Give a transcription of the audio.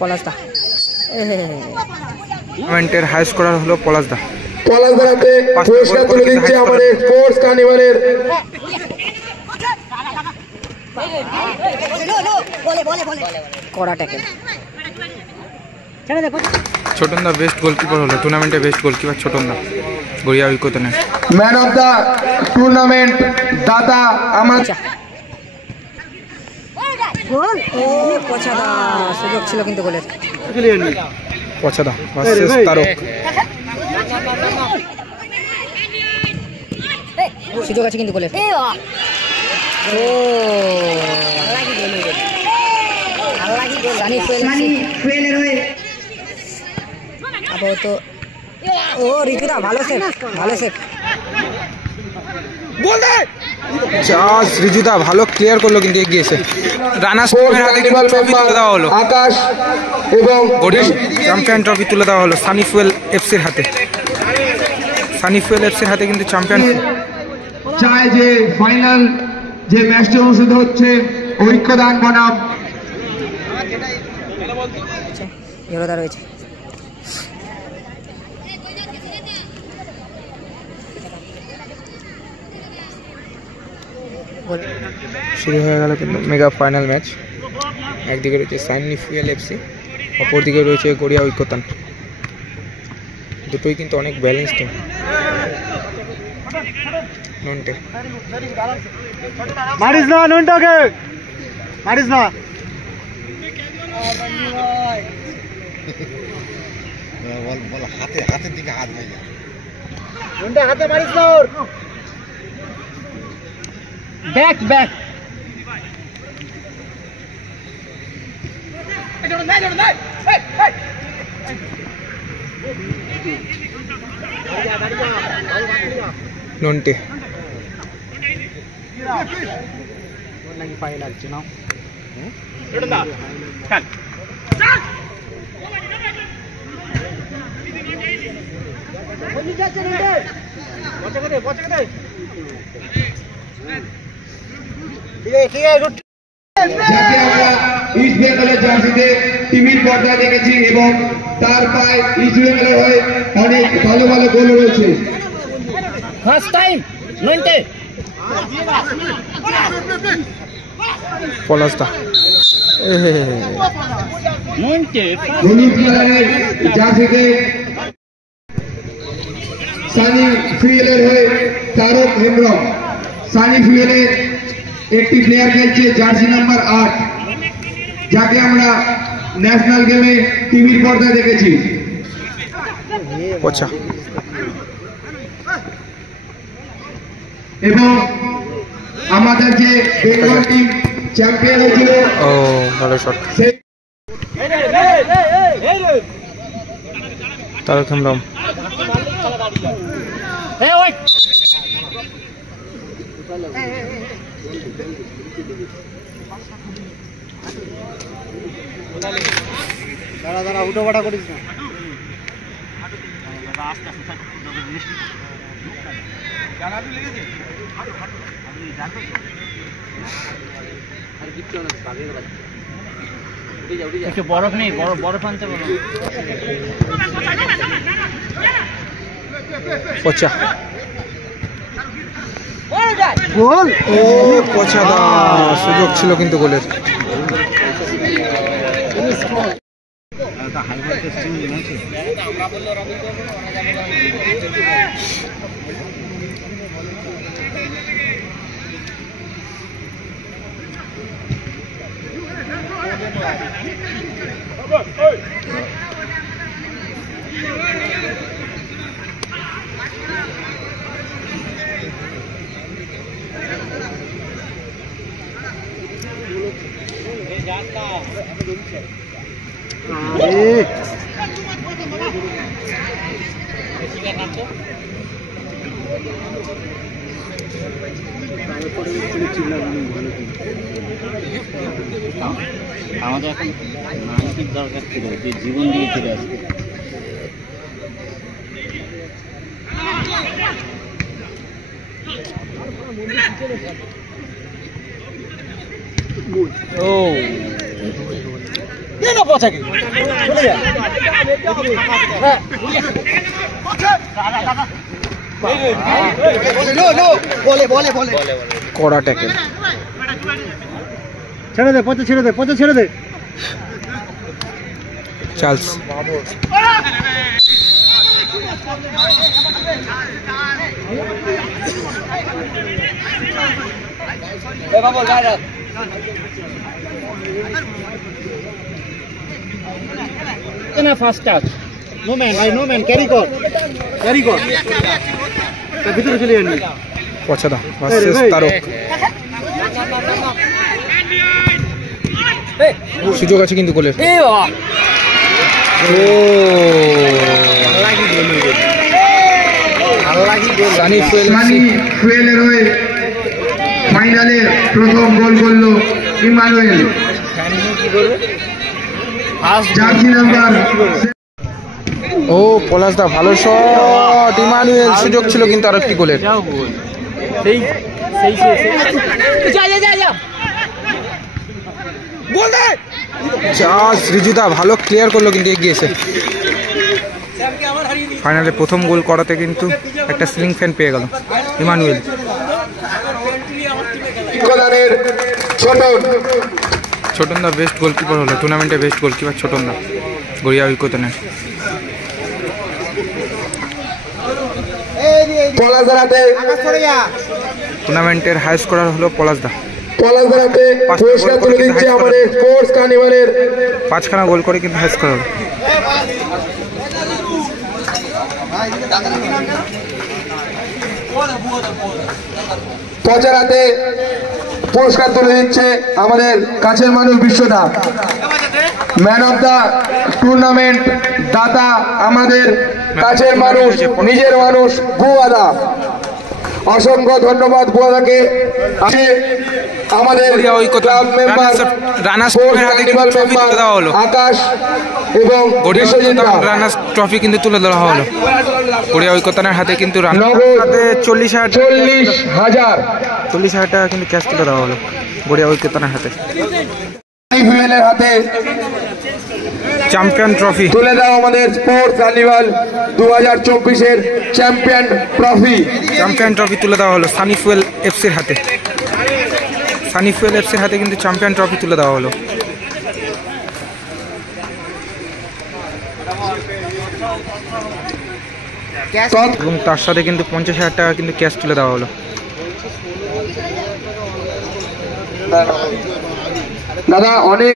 পলাশদা টুর্নামেন্টের high scorer হলো পলাশদা। পলাশদাকে পুরস্কার তুলে দিচ্ছে আমাদের স্পোর্টস কার্নিভালের কড়া ট্যাকেল। ছোটনদা বেস্ট গোলকিপার হলো টুর্নামেন্টে বেস্ট গোলকিপার ছোটনদা গড়িয়া উইকোতনে। ম্যান অফ দ্য টুর্নামেন্ট দাতা আমার পছাদা সুযোগ ছিল কিন্তু গোলের। পছাদা ভার্সেস তারক। সুযোগ আছে কিন্তু গোলের। আপাতত ও ঋতুদা ভালো সেভ, ভালো সেভ। রিজুদা ভালো ক্লিয়ার করলো কিন্তু এগিয়েছে। রানার্স টিমের হাতে কিন্তু ট্রফি তুলে দেওয়া হলো। আকাশ এবং গড়িয়া চ্যাম্পিয়ন ট্রফি তুলে দেওয়া হলো সানি ফুয়েল এফসির হাতে। সানি ফুয়েল এফসির হাতে কিন্তু চ্যাম্পিয়ন। চায় যে ফাইনাল যে ম্যাচটা অনুষ্ঠিত হচ্ছে ঐক্যদান বনাম ইয়েলোদা রয়েছে। শুরু হয়ে গেল কিন্তু মেগা ফাইনাল ম্যাচ। একদিকে রয়েছে সানি ফুয়েল এফসি, অপরদিকে রয়েছে গড়িয়া ঐক্যতান। দুটোই কিন্তু অনেক ব্যালেন্স টিম। নন্টে মারিস না, নন্টাকে মারিস না। বল হাতের দিকে হাত ভাইয়া, নন্টা হাতে মারিস না। ওর ব্যাক ব্যাক নন্টে ফাইনাল নাও যাকে আমরা ইস্ট বেঙ্গলের জার্সিতে টিভির পর্দায় দেখেছি এবং তার পায়ে ইস্ট বেঙ্গলের হয়ে অনেক ভালো ভালো গোল রয়েছে। ফার্স্ট টাইম নন্টে পলাশদা হলুদ কালারের জার্সিতে সানি ফুয়েলের হয়ে তারক হেমব্রম। সানি ফুয়েলের একটি প্লেয়ার খেলছে জার্সি নাম্বার 8, যাকে আমরা ন্যাশনাল গেমে টিভির পর্দায় দেখেছি। পচা এবং আমাদের যে বেঙ্গল টিম চ্যাম্পিয়ন হয়েছিল ও ভালো শট। তারক হেমব্রম দাঁড়া দাঁড়া উঠো বাটা করিস না। বরফ নেই, বরফ আনতে বলো। পচা গোল ও পছাদা সুযোগ ছিল কিন্তু গোলের। আমাদের এখন মানসিক দরকার ছিল যে জীবন দিয়ে ফিরে আসবে। ও এ না পছাকে চলে যা কড়া ট্যাকেল। ছেড়ে দে, পচা ছেড়ে দে, পচা ছেড়ে দে। চার্লস না ফার্স্ট টাচ। নো ম্যান ভাই, নো ম্যান, ক্যারি কর, ক্যারি কর, তার ভিতরে চলে যান। পছাদা ভার্সেস তারক। সুযোগ আছে কিন্তু গোলের। ও সানি ফুয়েলের হয়ে ফাইনালে প্রথম গোল করল ইমানুয়েল, জার্সি নাম্বার। ও পলাশদা ভালো শট, ইমানুয়েল সুযোগ ছিল কিন্তু আর একটি গোলের। চার্লস রিজুদা ভালো ক্লিয়ার করলো কিন্তু এগিয়েছে। ফাইনালে প্রথম গোল করাতে কিন্তু একটা সিলিং ফ্যান পেয়ে গেল ইমানুয়েল। ছোটন দা বেস্ট গোলকিপার হলো, টুর্নামেন্টে বেস্ট গোলকিপার ছোটন দা গড়িয়া উইকোতনের। টুর্নামেন্টের হাই স্কোরার হলো পলাশদা। পাঁচখানা গোল করে কিন্তু হাই স্কোরার হলো। পচারাতে পুরস্কার তুলে দিচ্ছে আমাদের কাছের মানুষ বিশ্বদা, ম্যান অফ দা টুর্নামেন্ট দাতা আমাদের কাছের মানুষ, নিজের মানুষ বুয়াদা। অসংখ্য ধন্যবাদ বুয়াদাকে। আমাদের ক্লাব মেম্বার আকাশ এবং রানার্স ট্রফি কিন্তু তুলে দেওয়া হলো গড়িয়া ঐকতানের হাতে। কিন্তু 40,000 টাকা কিন্তু ক্যাশ তুলে দেওয়া হলো গড়িয়া ঐকতানের হাতে। হাতে চ্যাম্পিয়ন ট্রফি তুলে দাও আমাদের স্পোর্টস কার্নিভাল 2024-এর চ্যাম্পিয়ন ট্রফি। চ্যাম্পিয়ন ট্রফি তুলে দেওয়া হলো সানি ফুয়েল এফসির হাতে। সানি ফুয়েল এফসির হাতে কিন্তু চ্যাম্পিয়ন ট্রফি তুলে দেওয়া হলো। এবং তার সাথে কিন্তু 50,000 টাকা কিন্তু ক্যাশ তুলে দেওয়া হলো। দাদা অনেক